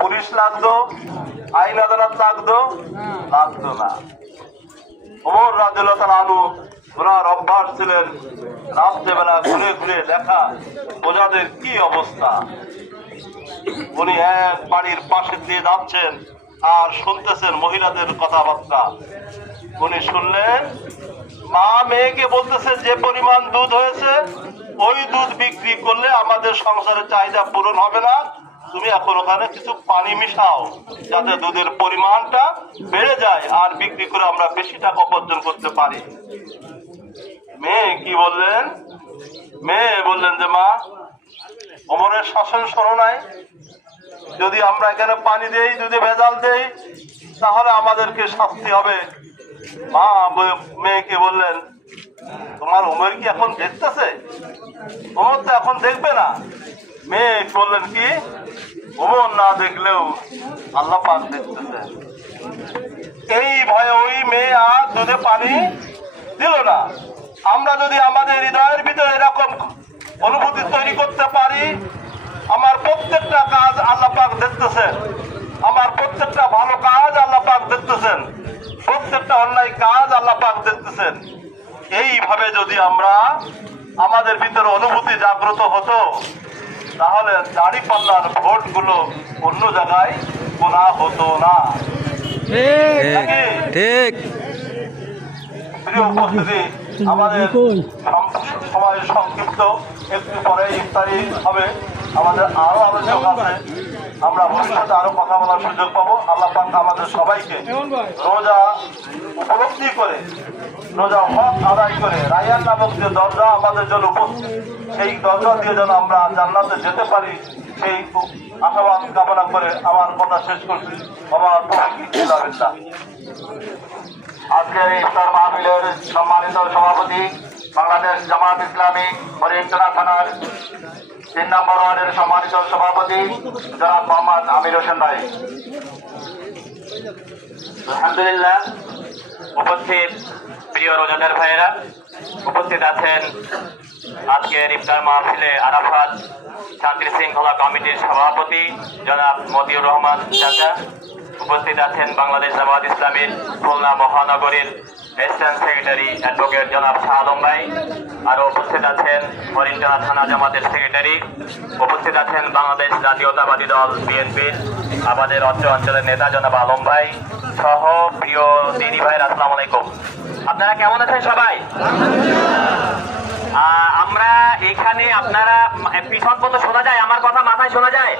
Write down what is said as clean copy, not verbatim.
Police লাগতো, আইন আদালত লাগতো না। ওমর রাদিয়াল্লাহু তাআলা আনহু ওনার অভ্যাস ছিলেন রাত্রেবেলা ঘুরে ঘুরে দেখা প্রজাদের কি অবস্থা। উনি এক বাড়ির পাশে দিয়ে যাচ্ছেন আর শুনতেছেন মহিলাদের কথাবার্তা। উনি শুনলেন মা মেয়েকে বলতেছে যে পরিমাণ দুধ হয়েছে ওই দুধ বিক্রি করলে আমাদের সংসারের চাহিদা পূরণ হবে না, তুমি এখন ওখানে কিছু পানি মিশাও যাতে দুধের পরিমাণটা বেড়ে যায় আর বিক্রি করে আমরা বেশি টাকা উপার্জন করতে পারি। মেয়ে কি বললেন? মেয়ে বললেন যে মা, ওমরের শাসন শোনো নাই, যদি আমরা এখানে পানি দেই, দুধে ভেজাল দেই, তাহলে আমাদেরকে শাস্তি হবে। মা মেয়েকে বললেন তোমার ওমর কি এখন দেখতেছে? ওমর তো এখন দেখবে না। মেয়ে বললেন কি, ওমর না দেখলেও আল্লাহ পাক দেখতেছে। এই ভয়ে ওই মেয়ে আর দুধে পানি দিল না। আমরা যদি আমাদের হৃদয়ের ভিতরে এরকম অনুভূতি তৈরি করতে পারি, আমার প্রত্যেকটা কাজ আল্লাহ পাক দেখতেছেন, আমার প্রত্যেকটা ভালো কাজ আল্লাহ পাক দেখতেছেন, প্রত্যেকটা অন্যায় কাজ আল্লাহ পাক দেখতেছেন। এইভাবে যদি আমরা আমাদের ভিতরে অনুভূতি জাগ্রত হতো, তাহলে দাঁড়িপাল্লার ভোট গুলো অন্য জায়গায় গোনা হতো না। ঠিক। প্রিয় উপস্থিতি, আমাদের সময় সংক্ষিপ্ত, একটু পরে ইফতারি হবে, আমাদের আরো আবশ্যক আছে, আমরা ভবিষ্যতে আরো কথা বলার সুযোগ পাবো। আল্লাহ পাক আমাদের সবাইকে রোজা উপলব্ধি করে, রোজা হক আদায় করে, রায়ান নামক যে দরজা আমাদের জন্য উপস্থিত, সেই দরজা দিয়ে যেন আমরা জান্নাতে যেতে পারি, সেই আশাবাদ কামনা করে আমার কথা শেষ করছি। আমার আজকের ইফতার মাহফিলের সম্মানিত সভাপতি, বাংলাদেশ জামায়াত ইসলামী হরিণতলা থানার 3 নম্বর ওয়ার্ডের সম্মানিত সভাপতি জনাব মোহাম্মদ আমির হোসেন ভাই। আলহামদুলিল্লাহ। উপস্থিত প্রিয় রোজাদার ভাইয়েরা, উপস্থিত আছেন আজকের ইফতার মাহফিলে আরাফাত শান্তি শৃঙ্খলা কমিটির সভাপতি জনাব মতিউর রহমান চাচা, উপস্থিত আছেন বাংলাদেশ জামায়াত ইসলামীর খুলনা মহানগরীর অ্যাসিস্ট্যান্ট সেক্রেটারি অ্যাডভোকেট জনাব শাহ আলম ভাই, আরও উপস্থিত আছেন হরিণতলা থানা জামাতের সেক্রেটারি, উপস্থিত আছেন বাংলাদেশ জাতীয়তাবাদী দল বিএনপির আমাদের অঞ্চলের নেতা জনাব আলম ভাই সহ প্রিয় দিনী ভাইয়ের আসসালামু আলাইকুম। আপনারা কেমন আছেন সবাই? আমরা এখানে, আপনারা পিছন পর্যন্ত শোনা যায় আমার কথা? মাথায় শোনা যায়?